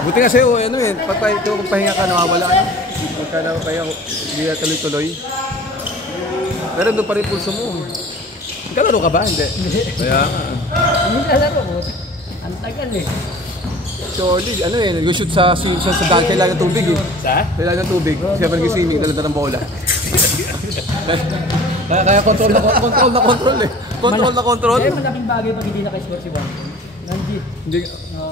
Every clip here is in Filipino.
Buti nga sa'yo, ano eh, pagpahinga ka, nawawala ka. Pagka napapahinga, hindi na tuloy-tuloy. Pero doon pa rin pulso mo. Kalaro ka ba? Hindi. Kaya hindi kalaro ko. Ang tagal eh. Actually, ano eh, nag-shoot sa daan, kailangan ng tubig eh. Sa? Kailangan ng tubig. Siya pa nag-swimming, dalanda ng bola. Kaya control eh. Control na control. Kaya malaking bagay pag hindi naka-score si Juan. Hindi.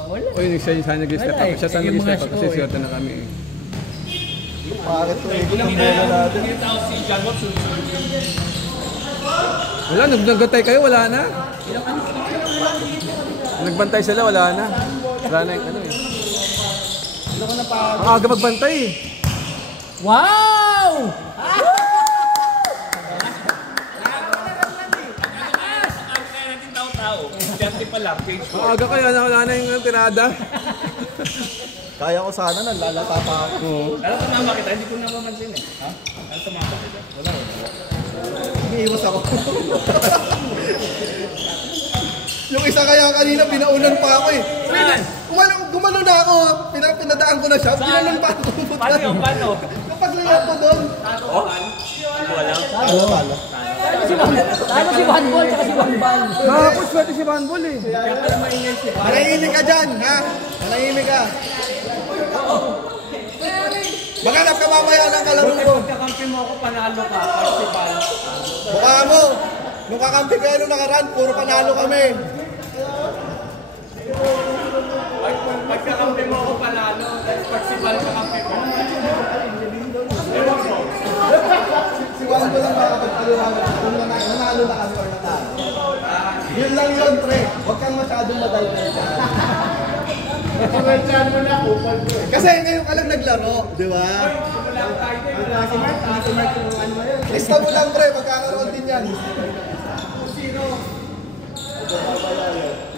Wala. Oy, siya nag-step up. Siya sana nag-step up kasi swerte na kami eh. Bakit ito eh? Ang bola natin. Si John Bob, Wala, nagbantay kayo, wala na. Nagbantay sila, wala na. Wala na yung ano eh. Ang aga magbantay eh. Wow! Ang aga kaya na wala na yung tirada. Kaya ko sana, nalalata pa ako. Alam ko na makita, hindi ko na mamansin eh. Ha? Alam ko makita. Wala. Iiwas ako. Yung isa kaya kanina, pinaunan pa ako eh. Gumano na ako, pinadaan ko na siya, pinanon pa ako. Paano yung paano? Yung paglayap ko doon. Oh? Wala. Talo. Talo si Juan Bol at si Juan Bal. Nakakapos swerte si Van Bol eh. Manahimik ka dyan, ha? Manahimik ka. Maghanap ka mamaya ng kalaro ko. Pagkakampi mo ako, panalo ka. Participal. Mukha mo. Nung kakampi kayo nung nakaraan, puro panalo kami. Pagkakampi mo ako, panalo. Participal kakampi mo. Si Juan ko lang makapagpaliwanag kung nanalo na kami or natalo. Yun lang yun, pre. Huwag kang masyadong madaldal dyan. Kasi ngayon ka lang naglaro, di ba? Lista mo lang, pre. Magkakaroon din yan.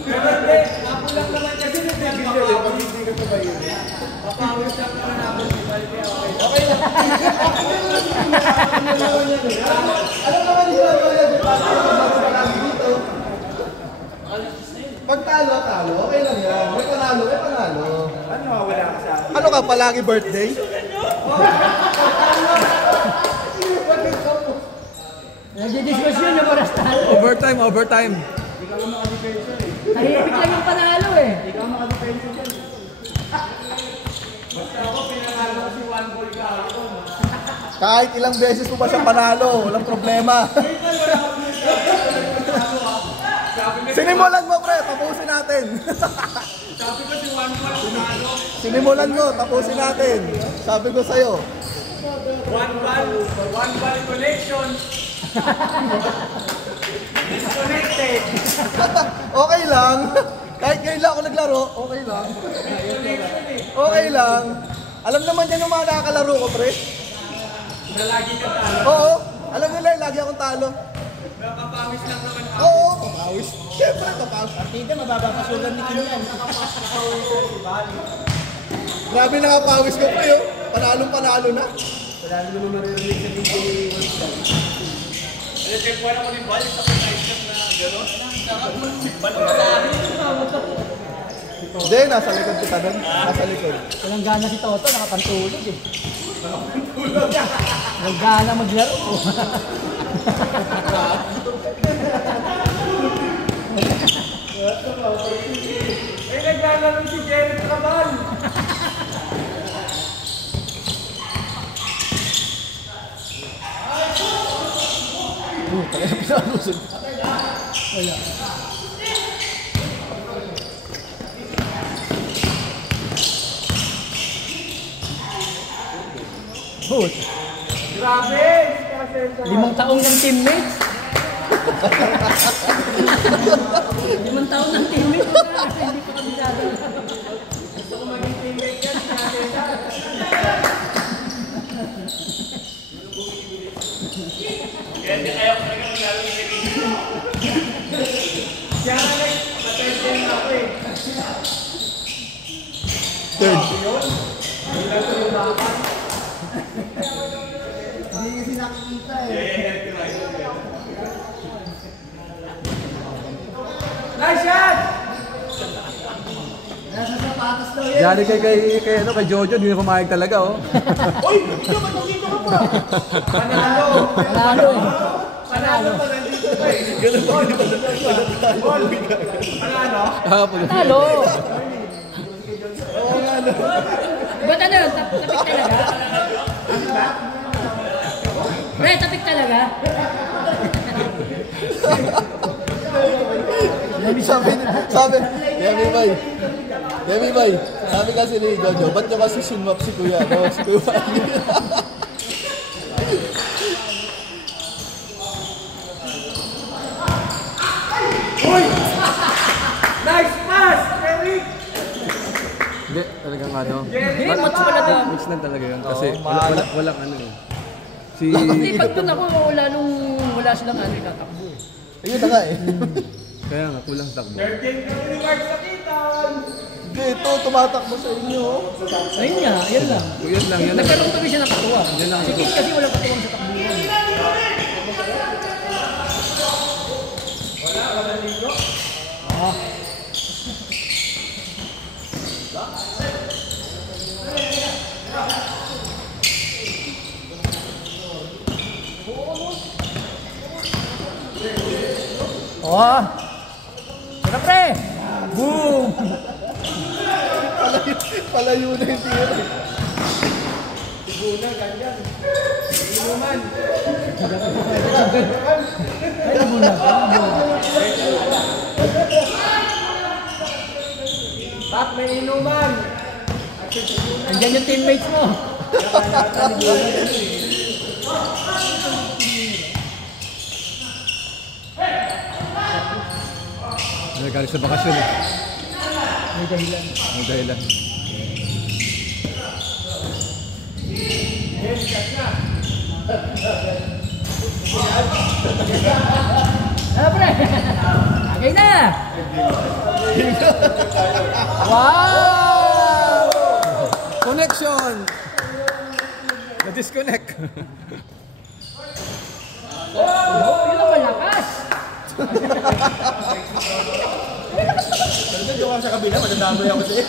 Pero hindi, ako lang naman kasi hindi ka pa yun. Papawis lang naman ako. Okay lang. Alam naman nila dito. Pag talo, okay lang yan. May panalo. Ano, wala ka sa akin? Ano ka, palagi birthday? Nagdidiskusyon yung oras talo. Overtime. Tahimik lang yung panalo eh. Kahit ilang beses mo ba siya panalo, walang problema. Sinimulan mo, pre, tapusin natin. Sabi ko si Juan Bal panalo. Sinimulan mo, tapusin natin. Sabi ko sa'yo. Juan Bal connection. Disconnected. Okay lang. Kahit ngayon lang ako naglaro, okay lang. Okay lang. Alam naman yan yung mga nakakalaro ko, pre. Na lagi ka talo. Oo. Alam nila, lagi akong talo. Nakapawis lang naman ako. Oo, papawis. Siyempre, papawis. Partida, mababapasulan ni Kinyan. Grabe nakapawis ko, pre. Oh. Panalo na. Wala naman maririnig sa DJ Wolfgang. Check po na ko ni Bal. Sa pag-ice na gano'n. Hindi, nasa likod kita doon. Nasa likod. Walang gana si Toto, nakapantulog eh. Walang gana maglaro. Naglalaro si Jared Cabal. Wala. Hoot. Grabe! 5 taong ng teammates. 5 taon ng teammates. Hindi pa kami dado. Gusto ko maging teammate yan. Kaya hindi kaya ko talaga maglaro ni Kevin. Kaya nga nag-attention na ako eh. Third. Hindi kasi nakikita eh. Nice shot! Nasa sapatos daw yan. Yari kay Jojo, hindi na pumayag talaga, oh. Uy! Ito, ba't nandito ka pa? Panalo! Panalo eh. Panalo pa, nandito ka eh. Ganun pa, hindi pa Panalo? Panalo. Oo nga, no. Ba't ano yun? Tapik talaga? Pre, tapik talaga? Demi Bay, sabi kasi ni Jojo, ba't nyo kasi sinwap si Kuya, no? Si Kuya Wally. Uy! Nice pass, Eric! Hindi, talagang ano. Hindi, match talaga. Mix lang talaga yun. Kasi mahal. walang ano eh. Si... Hindi, pag doon ako, wala silang ano, tatakbo eh. Ayun na nga eh. Kaya nga, kulang takbo. Third game kami ni Mark sa Kitan! Hindi, ito, tumatakbo sa inyo. Ayun nga, yan lang. Yan lang, yan lang. Nagkaroon kami siya ng katuwa. Yan lang. Si Kit kasi walang katuwang sa takbuhan. Ah. Oh! Tira pre! Boom! Palayo na yung tira. Siguna, ganyan. Inuman. Pat, may inuman. Andyan yung teammates mo. Nagaling sa bakasyon eh. May dahilan. May dahilan. Ah, pre! Okay na! Wow! Connection! Na-disconnect. Oh, yun ang malakas! Talaga jowa sa kabila, madadamay ako sa iyo.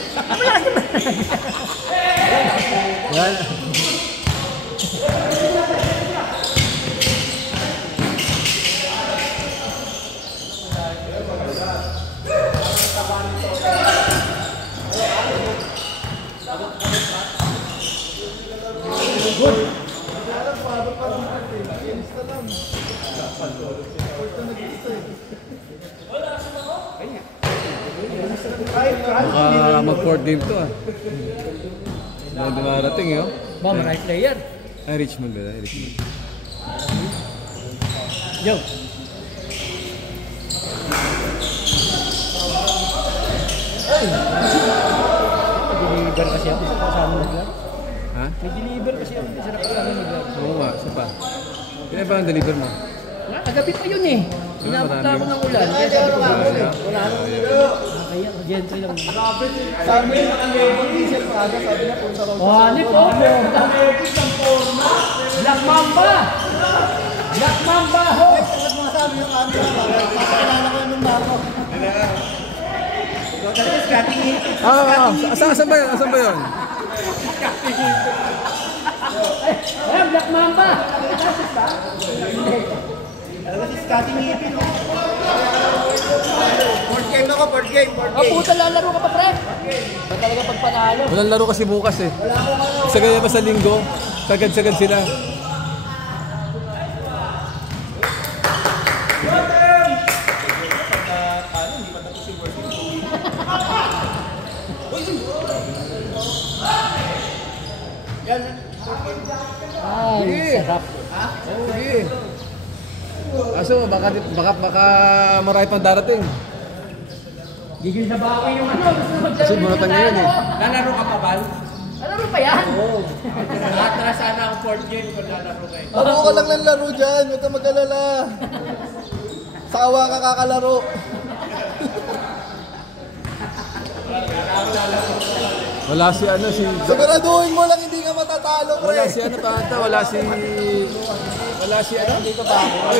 Yan. Baka mag-fourth game to ah. Dahil dumarating yun. Ba, maraming player. Ay, Richmond ba? Richmond. Yo! May-deliver kasi ako sa kasama naglaro. Ha? May-deliver kasi ako sa kasama naglaro. Oo nga, isa pa. Kaya ba ang deliver mo? Kagabi pa yun eh. Inabot na ako ng ulan. Kaya sabi ko, wala na. Kaya, gentry lang. Sabi niya, naka-level pa aga, sabi niya, punta raw Oh, ano po? Black Mamba! Black Mamba ho! Pagkat mga sabi yung camera, papakilala ko yung bago. Asan ba yun? Asan ba yun? Ayan, Black Mamba! Alam si Scotty Ngipin. Board game ako, board game. Oh, puta, lalaro ka pa, pre? Ba talaga pag panalo? Walang laro kasi bukas eh. Sa gaya pa sa linggo, sagad-sagad sila. Ay, sarap. Sige. Aso, baka marami pang darating. Gigil na ba ako yung ano? Gusto mo Kasi bunatan ngayon eh. Lalaro ka pa, Bal? Lalaro pa yan? Atras sana ang fourth game kung lalaro kayo. Laro ka lang ng laro dyan, huwag ka mag-alala. Sawa ka kakalaro. Wala si ano si... Siguraduhin mo lang hindi ka matatalo, pre. Wala si ano pa ata, wala si ano dito pa ako.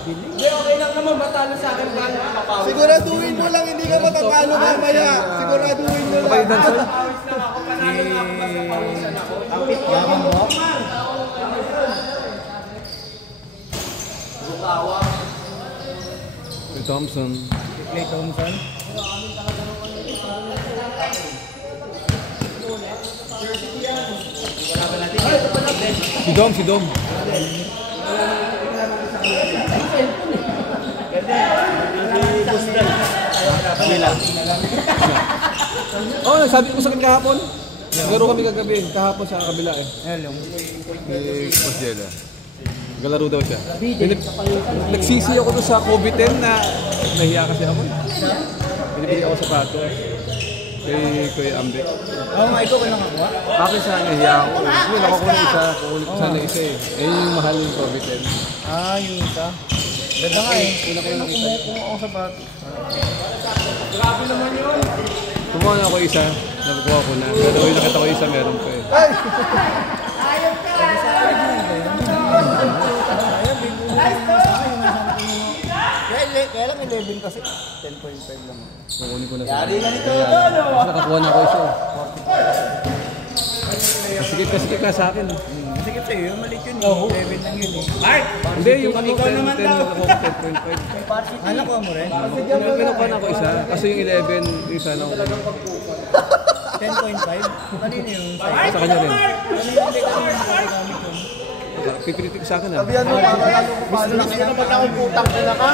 Hindi, okay lang naman. Matalo sa akin. Paano mapawi? Siguraduhin mo lang, hindi ka matatalo mamaya. Siguraduhin mo lang. Kapay dancer? Pawis lang ako. Panalo lang ako. Basta pawisan ako. Ang pityaman mo. May Thompson. Clay Thompson. Si Dom. Oh, sabi ko sa akin kahapon. Naglaro kami kagabi, kahapon sa kabila eh. Hello. Mas Jella. Galaro daw siya. Nagsisi ako doon sa COVID-10 na nahiya kasi ako. Binibili ako sapatos. Kay Kuya Ambe. Oo nga, ikaw walang ako. Akin sana nahiya ako. Hindi, nakakuha isa. Kukulit ko sana isa eh. Eh, yung mahal yung COVID-10. Ah, yung isa. Ganda nga eh. Una ko yung kumukuha ako sa bato. Grabe naman yun. Kumuha na ako isa. Nakukuha ko na. Pero yung nakita ko isa meron pa eh. Ay! Kaya lang 11 kasi 10.5 lang. Kukunin ko na sa Yari lang ito. Mas nakakuha na ako isa. Kasikip ka sa akin. Kasi sa'yo, maliit yun eh. 11 lang yun eh. Mark! Hindi, yung ano, Ikaw 10, naman 10 daw. ako, 10.5. Ano ko mo rin? Pinukuha na ako isa. Kasi yung 11, yung isa lang. 10.5? Kanino yung sa'yo? Sa kanya rin. Hindi ka rin nakagamit yun. Pipilitin ko sa akin ah. Sabihan mo para lalo ko paano lang Gusto na pag akong putang na ka?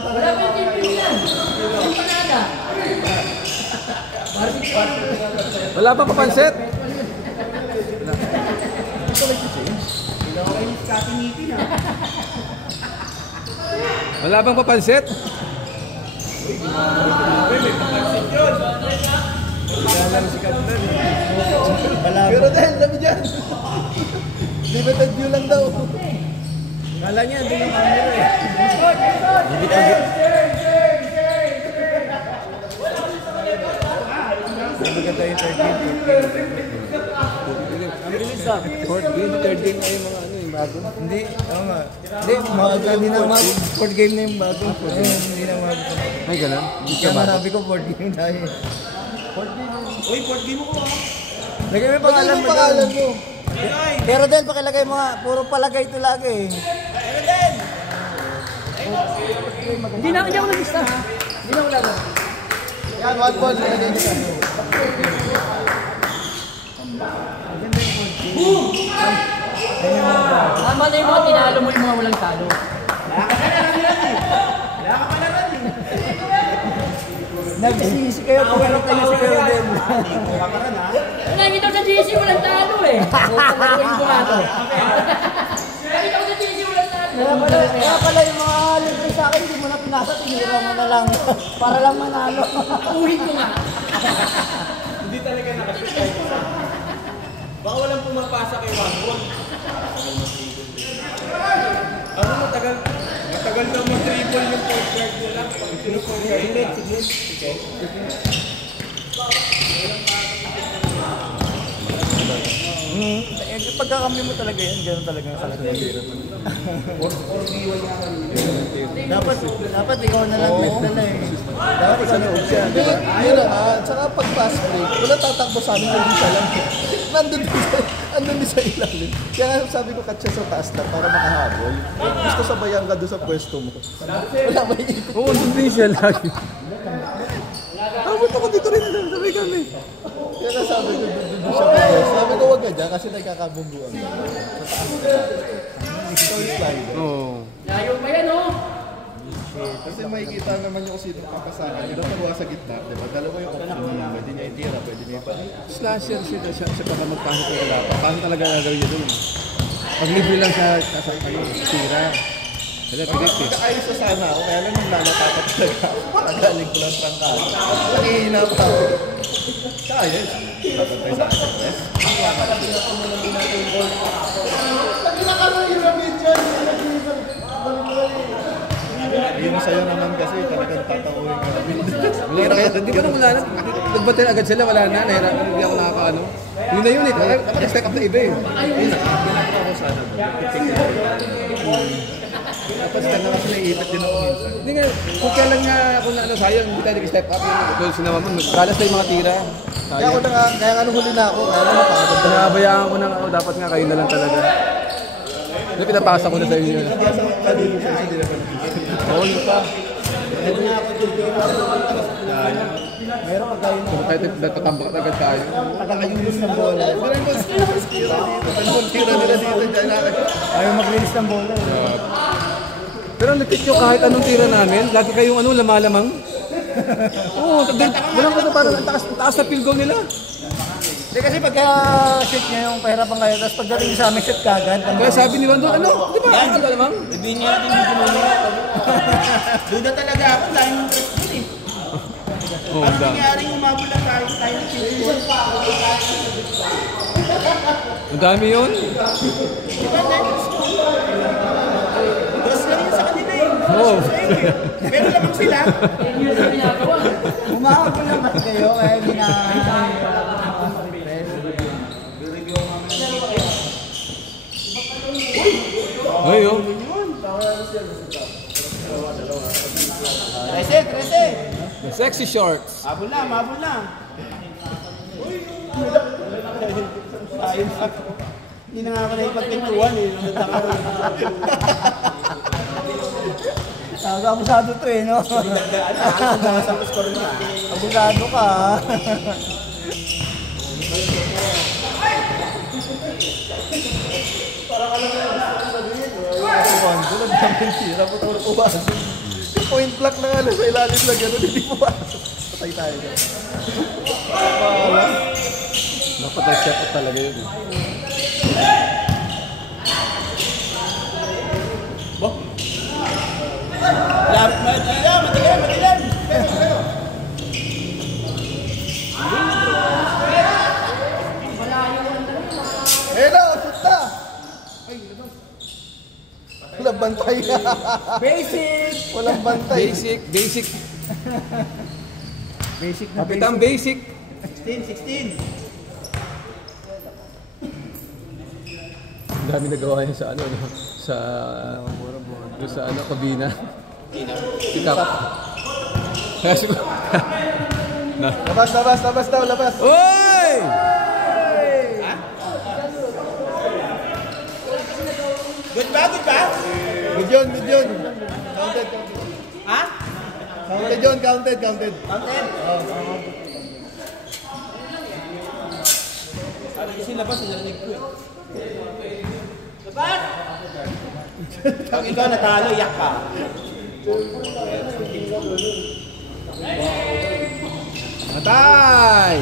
Wala pa yung timpin yan. Empanada. Wala pa papansit? Wala bang papansit? Pero dahil dami dyan. Limited view lang daw. Kala niya, doon yung camera eh. Maganda yung third game. Ang bilis ah. Fourth game, third game na yung mga ano yung bago. Hindi, oo nga. Hindi na fourth game na yung bago. Hindi na bago. Ay, ganun. Kaya masabi ko fourth game na yun. Uy, board game ko ah. Lagay mo yung pangalan mo doon. Pero din, pakilagay mo nga. Puro palagay ito lagi eh. Hindi ako nag-isa. Hindi na ako laro. Yan, one ball. Lagay nito. Tama na yung mga tinalo mo yung mga walang talo. Nagsisi kayo, pagkakit tayo si kayo din. Nakikita ko sa GC walang talo eh. Pagkakuin ko nga to. Nakikita ko sa GC walang talo. Kaya pala yung mga libre sa akin, hindi mo na pinasa, tinira mo na lang. Para lang manalo. Uhin ko nga. Hindi talaga nakasipay ko. Baka walang pumapasa kay Wangwon. Ano matagal? Matagal na mag-dribble yung point guard nila. Sino-point guard nila? Sige. Pagkakamli mo talaga yan, gano'n talaga sa akin. Dapat ikaw na lang nagdala eh. Dapat ikaw na siya, di ba? Yun na nga, tsaka pag fast break, wala tatakbo sa amin, hindi siya lang. Nandun din sa ilalim. Kaya nga sabi ko, cut siya sa taas na para makahabol. Gusto sabayan ka doon sa pwesto mo. Wala ba yung ikot? Oo, doon din siya lagi. Habot ako dito rin, sabay kami. Kaya nga sabi ko, doon siya pwesto. Sabi ko, wag ka dyan kasi nagkakabungguan. Oo. Layo pa yan oh. Kasi makikita naman yung sino papasakan. Yung dalawa sa gitna, di ba? Dalawa yung option. Pwede niya itira, pwede niya ipa. Slasher siya para magpasok ko wala pa. Paano talaga gagawin niya doon? Pag libre lang siya, tira. Kaya pilit eh. Ayos na sana ako, kaya lang yung lalatapat talaga. Nagaling ko lang trangkado. Nakihina pa ako. Kaya, papatay sa akin. Yes? Pag nakaroon yung video, yung sa'yo naman kasi talagang tatauhin ka. Hindi ba nang wala na? Nagbatay agad sila, wala na. Nahirap, hindi ako nakakaano. Yun na yun eh. Dapat step up na iba eh. Tapos ka na kasi naiipit din ako minsan. Hindi nga, kung kailan nga kung ano sayang, hindi tayo nag-step up. Tulad si naman, kalas na yung mga tira. Kaya ako na nga, kaya nga nung huli na ako, kaya naman napakagod. Pinabayaan ko na ako, dapat nga kayo na lang talaga. Hindi, pinapasa ko na sa inyo. Oo, yun pa. Meron ka tayo Kung tayo nagtatambak agad tayo. nakakayulis ng bola. Tira nila dito. Ayaw mag-release ng bola. Pero nakit nyo kahit anong tira namin, lagi kayong ano, lamalamang. Oo, walang ano, parang ang taas na field goal nila. Hindi kasi pagka shoot niya yung pahirapan kayo, tapos pagdating sa amin shoot kagad. Kaya sabi ni Wando, ano, di ba, ano lamang? Sabihin niya natin hindi mo duda talaga ako dahil yung press dun eh. Oo, Ano nangyaring umabot lang tayo ng chill. ang dami yun. Diba, next? Dos lang yun sa kanila eh. Oo. Pero lamang sila. Umahapon lang kasi kayo, kaya hindi na... Ay, oh. Trese! The sexy shorts. Mabol na. Ayun pa. Hindi na nga ako naipagpintuan eh. Abusado to eh, no? Abusado ka, ha? Point blank na nga lang sa ilalim lang gano'n, hindi pumasok. Patay tayo dyan. Dapat nag-step up talaga yun. Matilan! Eh na, shoot na! Walang bantay. Basic! Walang bantay. Basic. Basic na Kapitang basic. 16! Ang dami nagawa niya sa ano, no? Sa ano, kabina. Sikap. Kaya siguro. Labas daw. Oy! Good ba? Good yun. Counted. Ha? Counted. Content? Ano kasi labas, narinig ko eh. Labas! Pag ikaw natalo, yak ka. Matay!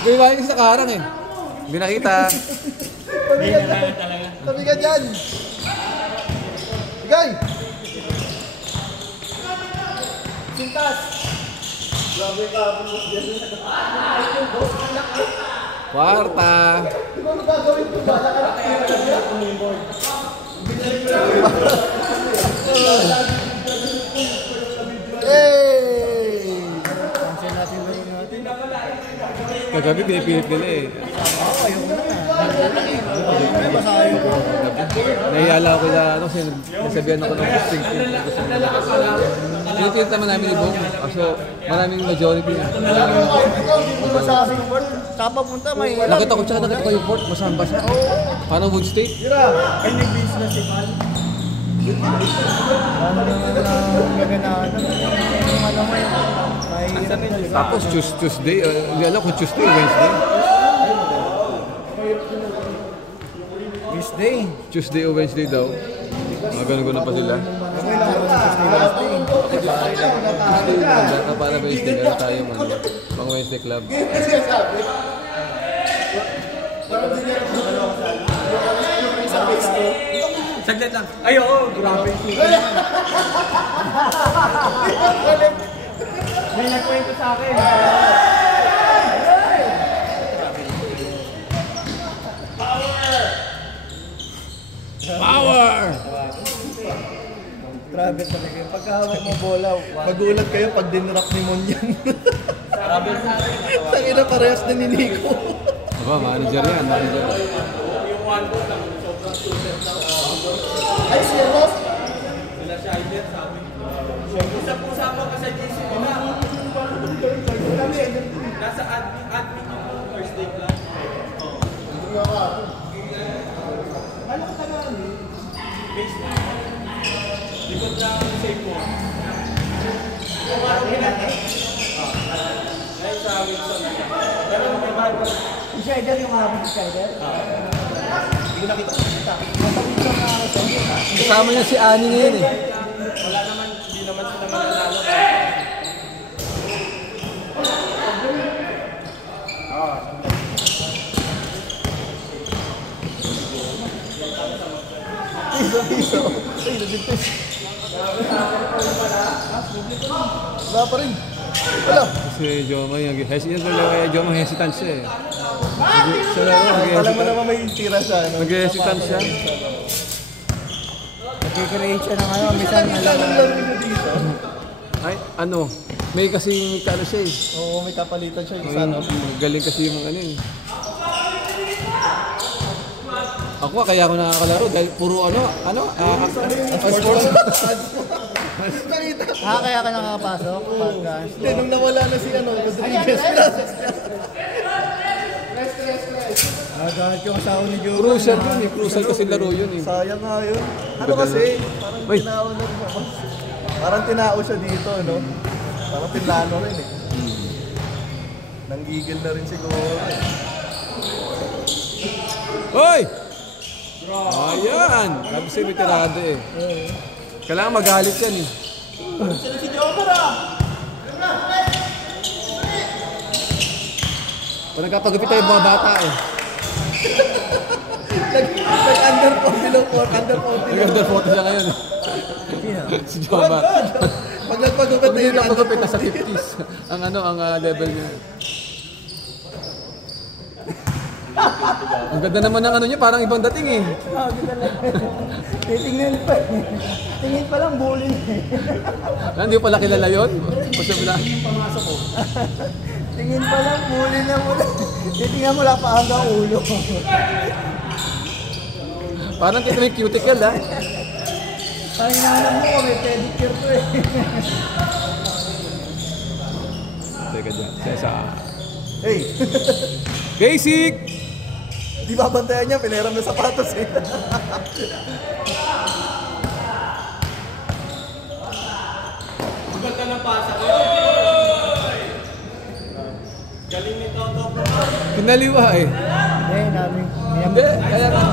Sige, iwain kasi sa karang eh. Hindi nakita. Tabi ka dyan. Bigay. Sintas! Kwarta. Kagabi pinipilit nila eh. Nahiyala ako na ano kasi nasabihan ako ng posting team. Pinipilit naman namin ni Bong. So maraming majority. Kung masasing word, kapapunta may... Nakita ko yung port, masambas. Parang Wood State. Ay, nag-business si Mal. Ano naman ang gaganahan? Ano mo yun? Tapos Tuesday, hindi alam kung Tuesday o Wednesday. Tuesday o Wednesday daw. Ganun pa sila. Tuesday, para Wednesday, ano tayo pang Wednesday club. Saglit lang. Ay, oo. Grabe. May nagkwento sa akin. Travel talaga yun. Pagkahawak mo bola, magulat kayo pag dinrap ni Mon yan. Travel sa akin. Tangina parehas na ni Nico. Aba, manager yan, manager. Yung one goal lang, sobrang suset na. Ay, siya Ross. Sila Shider sabi. Usap-usapan ka sa GC nila. Nasa admin yung first day lang. Likod na ang safe mo. Ay, sa Wilson. Pero may bago. Si Shider yung habang si Shider? Hindi ko nakita. Kasama niya si Ani ngayon eh. Wala naman, hindi naman sila mananalo. Piso. Ay, nagipis. Wala pa rin. Wala. Kasi Jomay, Jomay hesitant siya eh. Alam mo naman may tira siya. No? Nag-hesitant siya. Nag-create siya ng ano, minsan Tanong lang nyo dito. Ay, ano, may kasing ano siya eh. Oo, may kapalitan siya. Yung Ano, galing kasi yung ano eh. Ako kaya ako nakakalaro dahil puro sports. Nakita. kaya ka nakakapasok? Pagka... Hindi, nung nawala na si Rodriguez. Nagalit yung asawa ni Joe. Crucial yun eh. Crucial kasi laro yun eh. Sayang nga yun. Ano kasi, parang Uy. tinao na rin. Parang tinao siya dito, no? Parang pinlano rin eh. Nanggigil na rin siguro. Hoy! Ayan! Sabi siya retirado eh. Kailangan magalit yan eh. Pag nagkapagupit tayo mga bata eh. Nag-under po, below 4, under 40. Nag-under photo siya ngayon eh. Si Joma. Pag nagpagupit Pag na yun, under nagkapagupit nasa 40. 50s. Ang level niya. Ang ganda naman ng ano niya, parang ibang dating eh. Titingnan pa. Tingin pa lang bully. Hindi ko pala kilala yun. Basta bila. Tingin pa lang bully na mula. Titingnan mo lang pa hanggang ulo. Parang kita may cuticle ah. Parang inaanap mo may pedicure to eh. Teka dyan. Sesa. Hey, Basic! di ba bantayan niya? Pineram na sapatos eh. Ganda ng pasa ko. Galing ni Toto. Pinaliwa eh. Eh, namin. Hindi,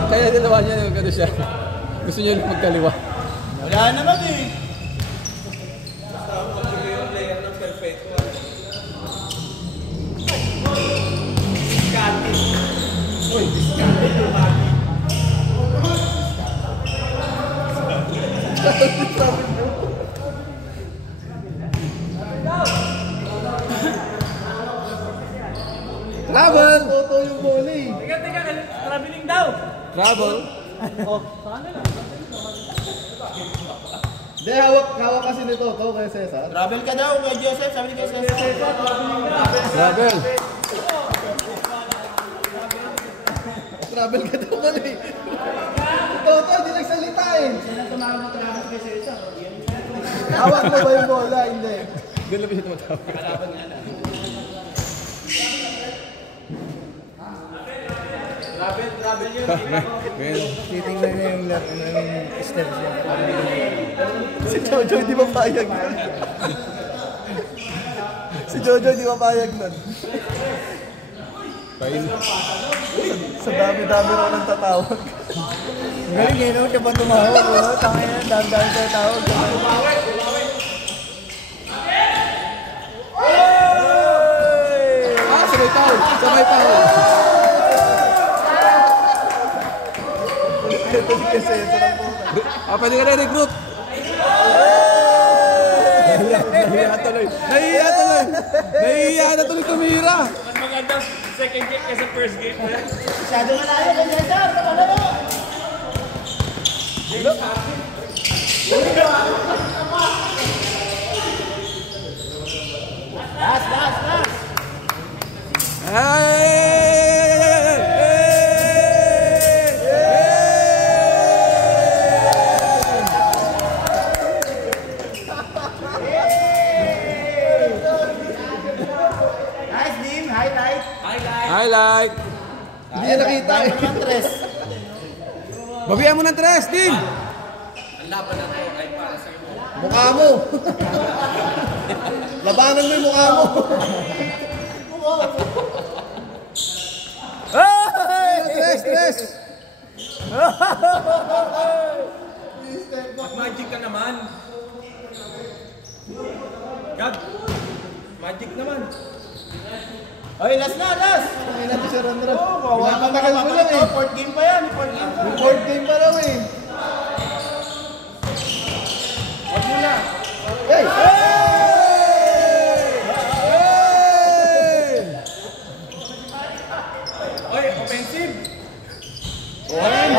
kaya dalawa niya yung gano'n siya. Gusto niya magkaliwa. Wala naman eh. Basta ako yung player ng perfecto. Discarte. Uy, discarte yung bagi. Travel! Toto yung bola eh. Teka, traveling daw. Travel? Hindi, hawak kasi ni Toto kay Cesar. Travel ka daw, kay Joseph. Sabi ni kay Cesar. Travel. Travel ka daw pala eh. Toto, hindi nagsalita eh. Hawak mo ba yung bola? Hindi. Doon lang siya tumatawag. Travel yun. Ngayon, Titingnan niya yung steps niya. Si Jojo di ba payag nun? Si Jojo di ba payag nun? pain. Sa dami-dami raw nang tatawag. Galing eh, no? Siya pa tumawag. No? Tangin na, dami-dami siya tawag. Sabay foul! Sabay foul! Ito si Cesar ang puta. Pwede ka na recruit! Nahiya tuloy! Nahiya na tuloy tumira! Mas magandang second game kaysa first game. Masyado malayo kay Cesar. Wala mo. Last. Nice, Dim. Highlight. Highlight. Hindi niya nakita eh. Babihan mo ng tres, Din. Mukha mo. Labanan mo yung mukha mo. Tres. Magic ka naman. God. Magic naman. Oy, last. Ay, natin si Ron Ron. Pinapatagal mo lang eh. Fourth game pa yan. Fourth game pa lang eh. Wag mo na. Hey! Oy, offensive. Hey!